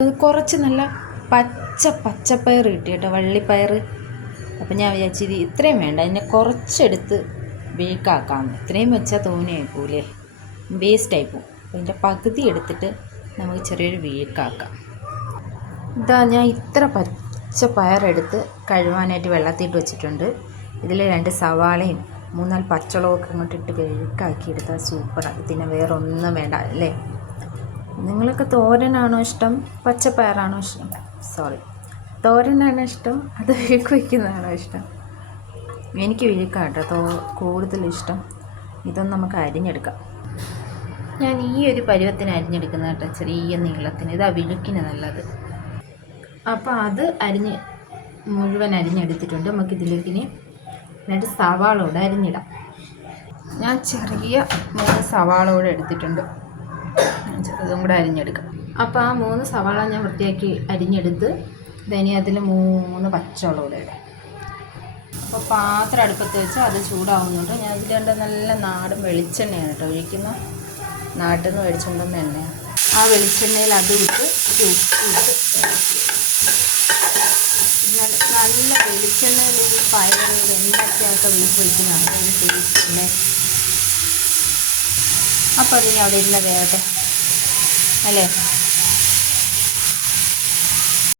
കുറച്ച് നല്ല പച്ച പച്ചപ്പയർ കിട്ടി കേട്ടോ വള്ളിപ്പയർ. അപ്പം ഞാൻ വിചാരിച്ചു ഇത് ഇത്രയും വേണ്ട അതിനെ കുറച്ചെടുത്ത് വേക്കാക്കാം. ഇത്രയും വെച്ചാൽ തോന്നിയായി പോലേ വേസ്റ്റായി പോകും അപ്പോൾ അതിന്റെ പകുതി എടുത്തിട്ട് നമുക്ക് ചെറിയൊരു വേക്കാക്കാം. ഇതാ ഞാൻ ഇത്ര പച്ച പയറെടുത്ത് കഴുവാനായിട്ട് വെള്ളത്തിട്ട് വെച്ചിട്ടുണ്ട്. ഇതിൽ രണ്ട് സവാളയും മൂന്നാൽ പച്ചമുളകൊക്കെ ഇങ്ങോട്ട് ഇട്ട് വെഴുക്കാക്കി എടുത്താൽ സൂപ്പറാണ് പിന്നെ വേറൊന്നും വേണ്ട അല്ലേ? നിങ്ങൾക്ക് തോരനാണോ ഇഷ്ടം? പച്ചപ്പയറാണോ ഇഷ്ടം? സോറി തോരനാണോ ഇഷ്ടം? അത് വിഴുക്ക് വയ്ക്കുന്നതാണോ ഇഷ്ടം? എനിക്ക് വിഴുക്കാം കേട്ടോ. ഇഷ്ടം. ഇതൊന്നും നമുക്ക് അരിഞ്ഞെടുക്കാം. ഞാൻ ഈ ഒരു പരുവത്തിന് അരിഞ്ഞെടുക്കുന്ന കേട്ടോ ചെറിയ നീളത്തിന്. ഇതാ വിഴുക്കിന് നല്ലത്. അപ്പോൾ അത് അരിഞ്ഞ് മുഴുവൻ അരിഞ്ഞെടുത്തിട്ടുണ്ട്. നമുക്ക് ഇതിലേക്ക് ഇനി രണ്ട് സവാള കൂടെ അരിഞ്ഞിടാം. ഞാൻ ചെറിയ മൂന്ന് സവാള കൂടെ എടുത്തിട്ടുണ്ട്. ഇതും കൂടെ അരിഞ്ഞെടുക്കാം. അപ്പോൾ ആ മൂന്ന് സവാള ഞാൻ വൃത്തിയാക്കി അരിഞ്ഞെടുത്ത് ഇനി അതിൽ മൂന്ന് പച്ചമുളക് ഇടാം. അപ്പോൾ പാത്രം അടുപ്പത്ത് വെച്ച് അത് ചൂടാവുന്നുണ്ട് ഞാൻ ഇതിൽ കണ്ട നല്ല നാടൻ വെളിച്ചെണ്ണയാണ് കേട്ടോ ഒഴിക്കുന്ന നാട്ടിൽ നിന്ന് മേടിച്ചുകൊണ്ടുവന്ന എണ്ണയാണ്. ആ വെളിച്ചെണ്ണയിൽ അത് ഇട്ട് ഉപ്പിട്ട്. നല്ല വെളിച്ചെണ്ണയിൽ ഈ പയർ വെണ്ടയ്ക്കൊക്കെ വീട്ടിൽ വയ്ക്കുന്നതാണ് ഒരു അപ്പോൾ അതിന് അവിടെ ഇരുന്ന് വേവട്ടെ. അല്ലേ?